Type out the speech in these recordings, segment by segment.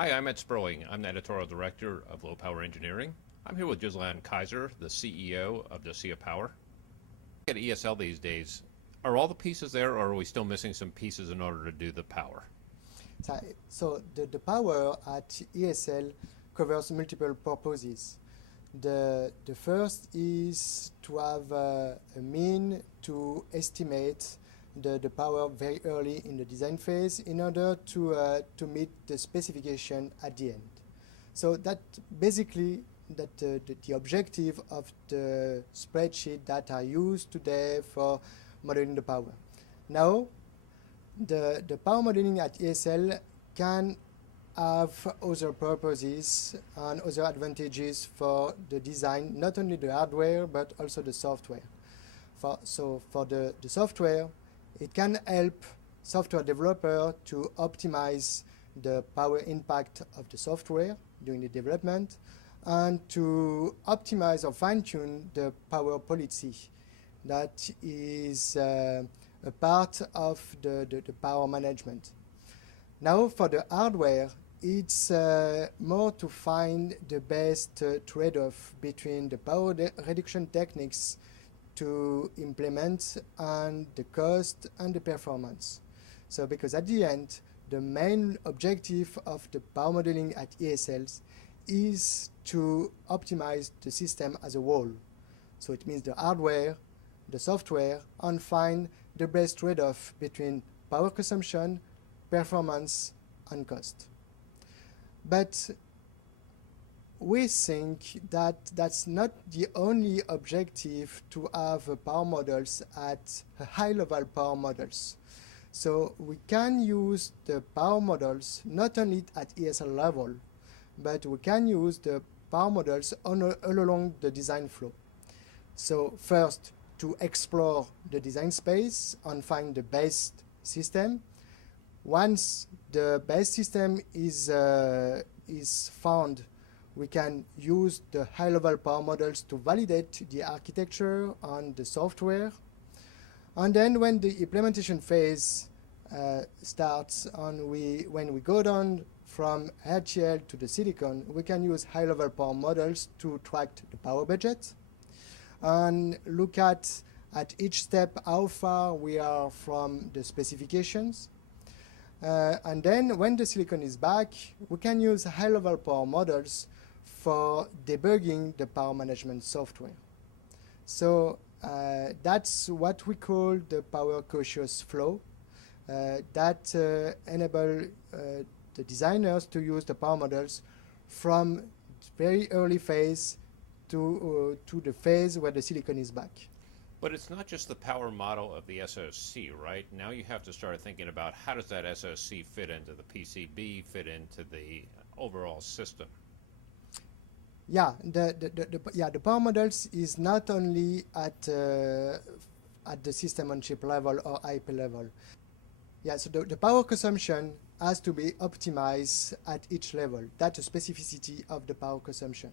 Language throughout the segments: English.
Hi, I'm Ed Sperling. I'm the editorial director of Low Power Engineering. I'm here with Ghislain Kaiser, the CEO of Docea Power. At ESL these days, are all the pieces there, or are we still missing some pieces in order to do the power? So the power at ESL covers multiple purposes. The first is to have a mean to estimate the power very early in the design phase in order to meet the specification at the end. So that basically the objective of the spreadsheet that are used today for modeling the power. Now, the power modeling at ESL can have other purposes and other advantages for the design, not only the hardware but also the software. So for the software, it can help software developer to optimize the power impact of the software during the development and to optimize or fine-tune the power policy that is a part of the power management. Now for the hardware, it's more to find the best trade-off between the power reduction techniques to implement and the cost and the performance. So because at the end, the main objective of the power modeling at ESLs is to optimize the system as a whole. So it means the hardware, the software, and find the best trade-off between power consumption, performance, and cost. But we think that that's not the only objective to have power models at high-level power models. So we can use the power models not only at ESL level, but we can use the power models all along the design flow. So first, to explore the design space and find the best system. Once the best system is found, we can use the high-level power models to validate the architecture and the software. And then when the implementation phase starts and when we go down from RTL to the silicon, we can use high-level power models to track the power budget and look at each step how far we are from the specifications. And then when the silicon is back, we can use high-level power models for debugging the power management software. So that's what we call the power cautious flow that enable the designers to use the power models from very early phase to the phase where the silicon is back. But it's not just the power model of the SoC, right? Now you have to start thinking about how does that SoC fit into the PCB, fit into the overall system. Yeah, the power models is not only at the system on chip level or IP level. Yeah, so the power consumption has to be optimized at each level. That's a specificity of the power consumption.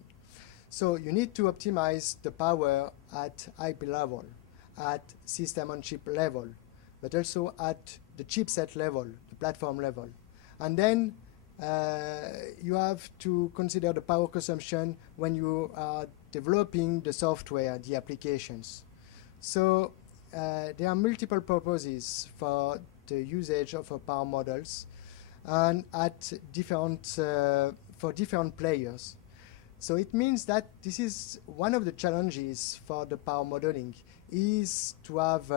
So you need to optimize the power at IP level, at system on chip level, but also at the chipset level, the platform level. And then you have to consider the power consumption when you are developing the software, the applications. So there are multiple purposes for the usage of power models and at different for different players. So it means that this is one of the challenges for the power modeling is to have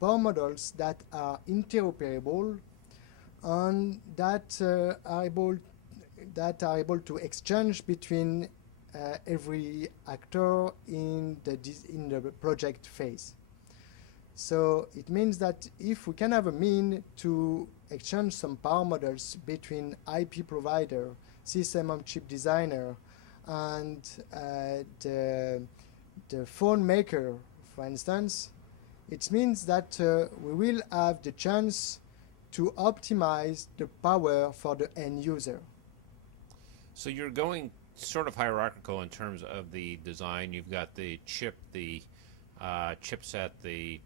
power models that are interoperable and that are able to exchange between every actor in the project phase. So it means that if we can have a mean to exchange some power models between IP provider, system on chip designer, and the phone maker, for instance, it means that we will have the chance to optimize the power for the end user. So you're going sort of hierarchical in terms of the design. You've got the chip, the chipset, the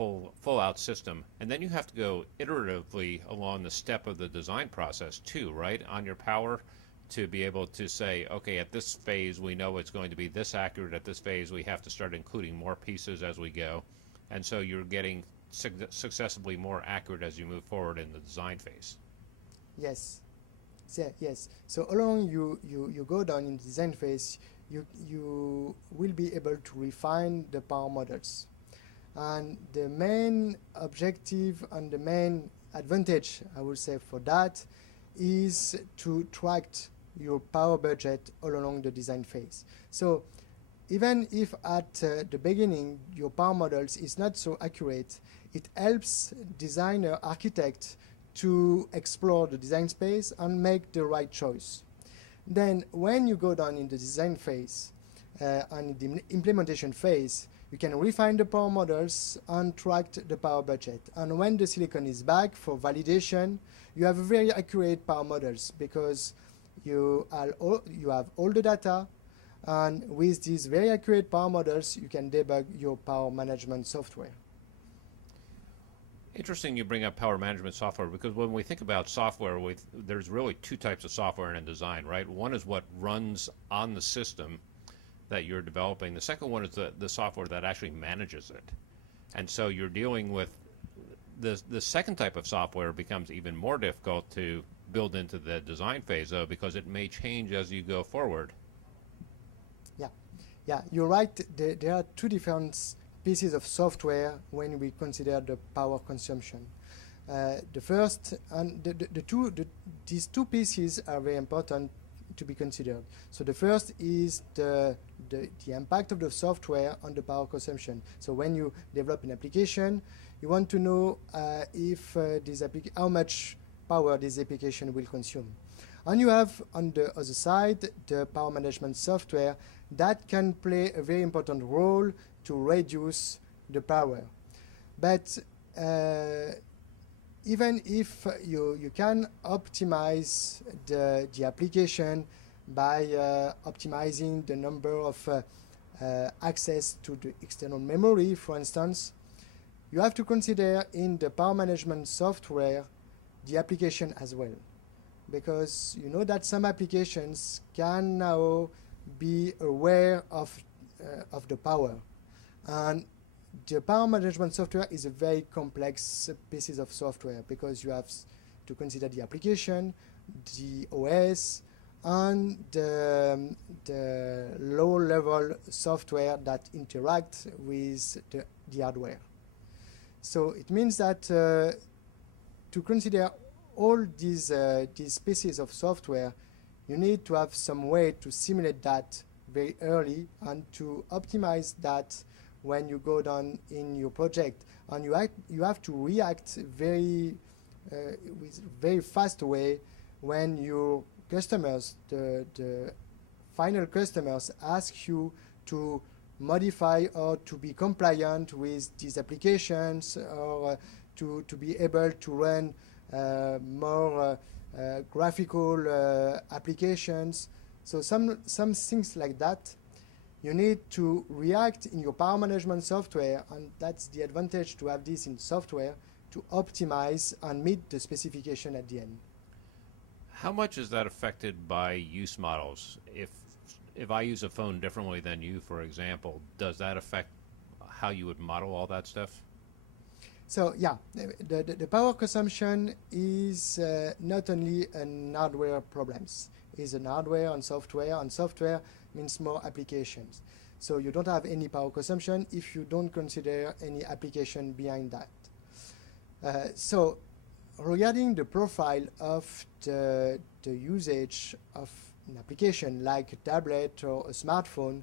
full out system, and then you have to go iteratively along the step of the design process too, right? On your power, to be able to say, okay, at this phase we know it's going to be this accurate. At this phase we have to start including more pieces as we go, and so you're getting successively more accurate as you move forward in the design phase. Yes. Yes. So along you go down in the design phase, you will be able to refine the power models. And the main objective and the main advantage, I would say, for that is to track your power budget all along the design phase. So even if at the beginning your power models is not so accurate, it helps designer, architect to explore the design space and make the right choice. Then when you go down in the design phase and in the implementation phase, you can refine the power models and track the power budget. And when the silicon is back for validation, you have very accurate power models because you have all the data, and with these very accurate power models, you can debug your power management software. Interesting you bring up power management software, because when we think about software, there's really two types of software in a design, right? One is what runs on the system that you're developing. The second one is the software that actually manages it. And so you're dealing with the second type of software becomes even more difficult to build into the design phase, though, because it may change as you go forward. Yeah, you're right. There are two different pieces of software when we consider the power consumption. The first and these two pieces are very important to be considered. So the first is the impact of the software on the power consumption. So when you develop an application, you want to know if how much power this application will consume. And you have on the other side the power management software that can play a very important role to reduce the power. But even if you can optimize the application by optimizing the number of access to the external memory, for instance, you have to consider in the power management software the application as well. Because you know that some applications can now be aware of the power. And the power management software is a very complex piece of software because you have to consider the application, the OS, and the low-level software that interact with the hardware. So it means that to consider all these pieces of software, you need to have some way to simulate that very early and to optimize that when you go down in your project. And you have to react with very fast way when your customers, the final customers, ask you to modify or to be compliant with these applications or to be able to run more graphical applications. So some things like that, you need to react in your power management software, and that's the advantage to have this in software to optimize and meet the specification at the end. How much is that affected by use models? If I use a phone differently than you, for example, does that affect how you would model all that stuff? So yeah, the power consumption is not only an hardware problems. It's an hardware and software means more applications. So you don't have any power consumption if you don't consider any application behind that. So regarding the profile of the usage of an application like a tablet or a smartphone,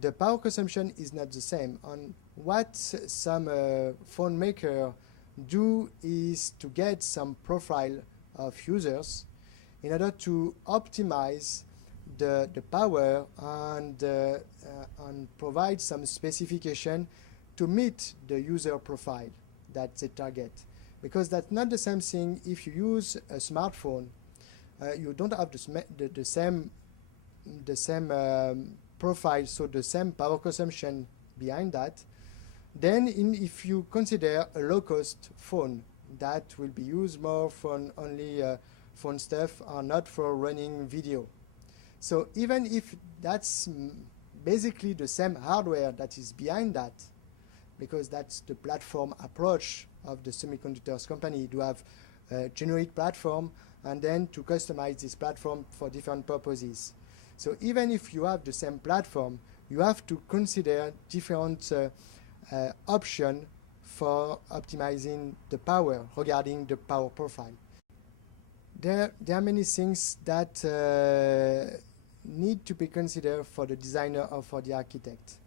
the power consumption is not the same. And what some phone maker do is to get some profile of users in order to optimize the power and provide some specification to meet the user profile that they target. Because that's not the same thing if you use a smartphone. You don't have the same profile, so the same power consumption behind that. Then if you consider a low-cost phone that will be used more for only phone stuff or not for running video. So even if that's basically the same hardware that is behind that, because that's the platform approach of the semiconductors company, to have a generic platform and then to customize this platform for different purposes. So even if you have the same platform, you have to consider different options for optimizing the power regarding the power profile. There are many things that need to be considered for the designer or for the architect.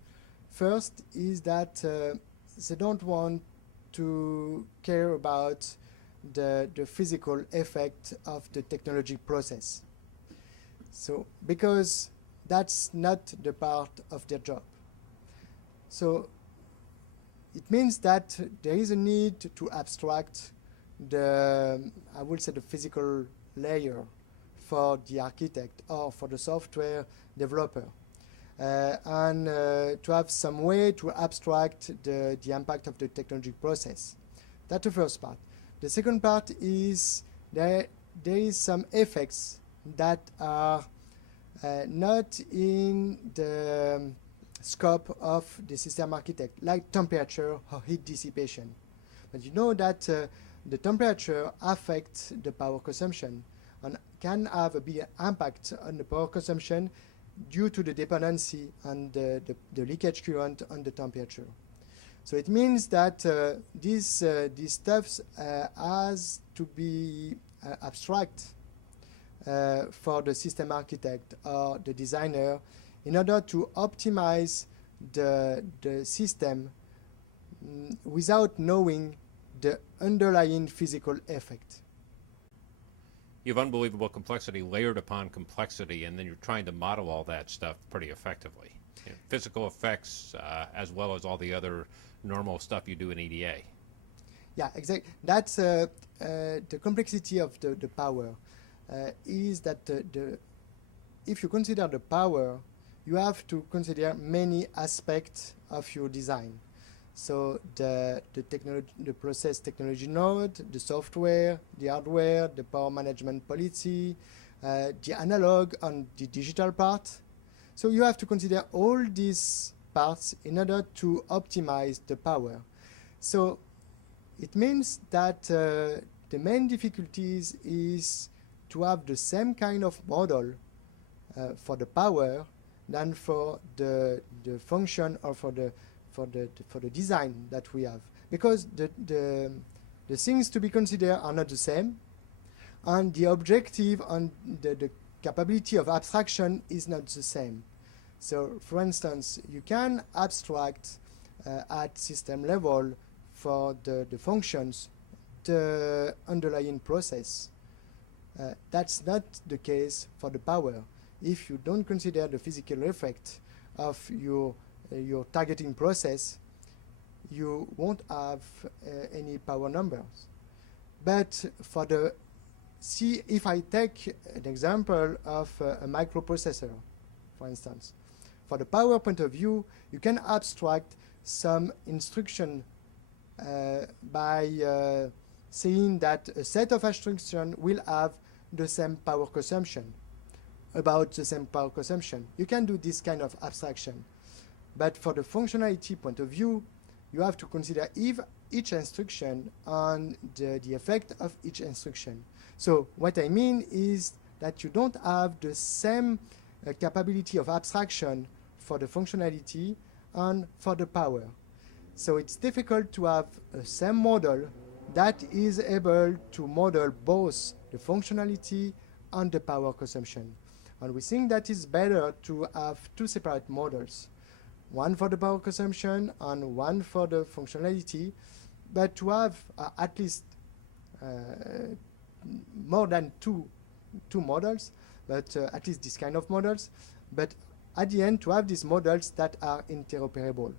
First is that they don't want to care about the physical effect of the technology process. So, because that's not the part of their job. So, it means that there is a need to abstract the physical layer for the architect or for the software developer. And to have some way to abstract the impact of the technology process. That's the first part. The second part is there is some effects that are not in the scope of the system architect, like temperature or heat dissipation. But you know that the temperature affects the power consumption and can have a big impact on the power consumption due to the dependency on the leakage current on the temperature. So it means that these stuffs has to be abstract for the system architect or the designer in order to optimize the system without knowing the underlying physical effect. You have unbelievable complexity layered upon complexity, and then you're trying to model all that stuff pretty effectively. You know, physical effects as well as all the other normal stuff you do in EDA. Yeah, exactly. That's the complexity of the power. Is that if you consider the power, you have to consider many aspects of your design. So the process technology node, the software, the hardware, the power management policy, the analog and the digital part. So you have to consider all these parts in order to optimize the power. So it means that the main difficulties is to have the same kind of model for the power than for the function or for the design that we have, because the things to be considered are not the same, and the objective and the capability of abstraction is not the same. So, for instance, you can abstract at system level for the functions the underlying process. That's not the case for the power. If you don't consider the physical effect of your targeting process, you won't have any power numbers. But if I take an example of a microprocessor, for instance, for the power point of view, you can abstract some instruction by saying that a set of instructions will have the same power consumption, about the same power consumption. You can do this kind of abstraction. But for the functionality point of view, you have to consider each instruction and the effect of each instruction. So what I mean is that you don't have the same capability of abstraction for the functionality and for the power. So it's difficult to have a same model that is able to model both the functionality and the power consumption. And we think that it's better to have two separate models, one for the power consumption and one for the functionality, but to have at least more than two models, but at least this kind of models, but at the end to have these models that are interoperable.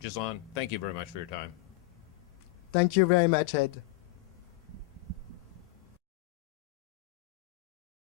Ghislain, thank you very much for your time. Thank you very much, Ed.